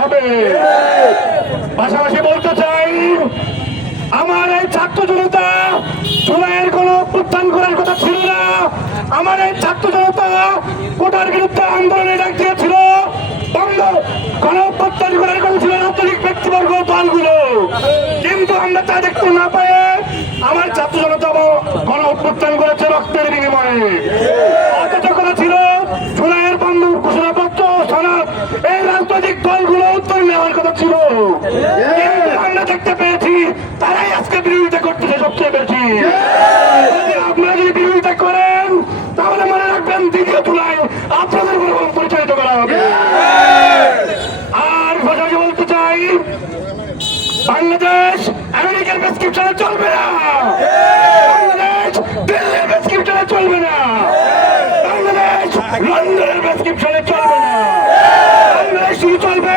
হবে। পাশাপাশি বলতে চাই, আমার এই ছাত্র জনতা জুলাইয়ের কোন অভ্যুত্থান করার কথা ছিল না। আমার এই ছাত্র জনতা কোটার বিরুদ্ধে আন্দোলনে ডাক দিয়েছিল। বন্ধ কোন অভ্যুত্থান করার কথা ছিল রাজনৈতিক ব্যক্তিবর্গ দলগুলো। কিন্তু আমরা তা দেখতে না পেয়ে আমার ছাত্র জনতা কোন অভ্যুত্থান করেছে রক্তের বিনিময়ে অথচ কথা ছিল জুলাইয়ের বন্ধ ঘোষণাপত্র সনদ এই রাজনৈতিক দলগুলো উত্তর নেওয়ার কথা ছিল কিন্তু আমরা দেখতে পেয়েছি তারাই আজকে বিরোধিতা করতেছে সবচেয়ে বেশি। যদি আপনারা যদি বিরোধিতা করেন তাহলে মনে রাখবেন দ্বিতীয় জুলাই আপনাদের উপর পরিচালিত করা হবে। আর পাশাপাশি বলতে চাই বাংলাদেশ আমেরিকার প্রেসক্রিপশনে চলবে না। বাংলাদেশ দিল্লির প্রেসক্রিপশনে চলবে না। বাংলাদেশ লন্ডনের প্রেসক্রিপশনে চলবে না বাংলাদেশ শুধু চলবে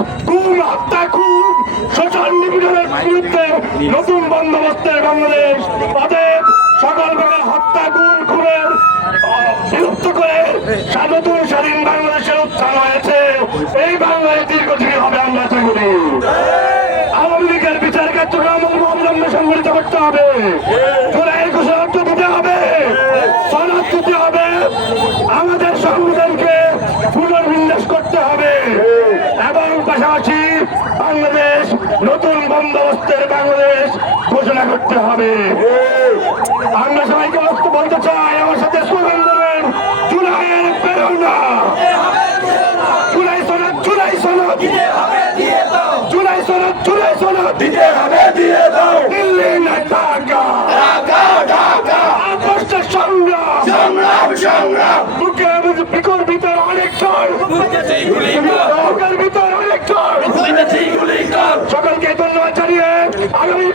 নিপীড়নের নতুন বন্দোবস্তের বাংলাদেশ তাদের সকল প্রকার হত্যা গুণ খুনের, বিলুপ্ত করে নতুন স্বাধীন বাংলাদেশের উত্থান হয়েছে। এই বাংলায় দীর্ঘদিন হবে আমরা আশা করি আওয়ামী লীগের বিচার কার্যক্রম অবিলম্বে সংগঠিত করতে হবে জুলাইয়ের ঘোষণাপত্র দিতে হবে সনদ দিতে হবে আমাদের সংবিধানকে পুনর্বিন্যাস করতে হবে এবং পাশাপাশি বাংলাদেশ নতুন বন্দোবস্তের বাংলাদেশ ঘোষণা করতে হবে। আমরা সবাইকে বক্তব্য বলতে চাই, আমার সাথে স্লোগান দেবেন জুলাইয়ের প্রেরণা। হবে দিয়ে দাও দিল্লি না ঢাকা। ঢাকা ঢাকা সংগ্রাম। সংগ্রাম সংগ্রাম বুকে ভিতর অনেক বুকের ভিতর অনেক সকলকে ধন্যবাদ জানিয়ে আগামী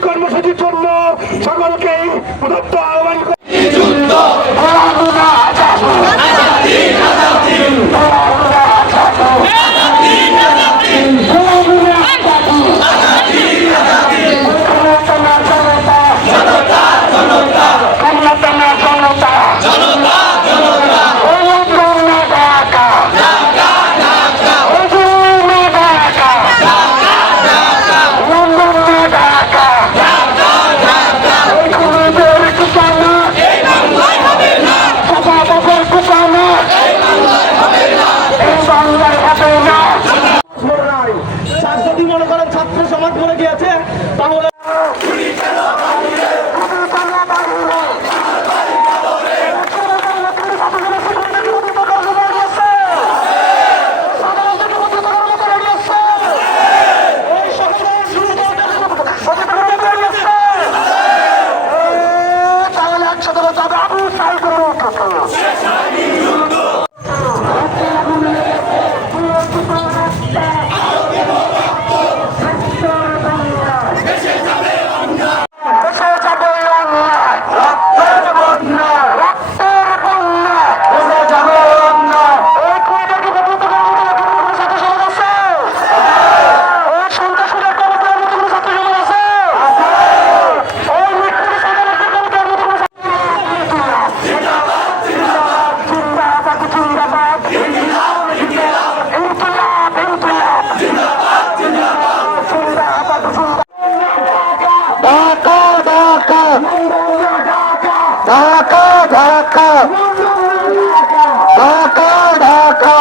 সমাজ করে গিয়েছে তাহলে ঢাকা ঢাকা। ঢাকা ঢাকা।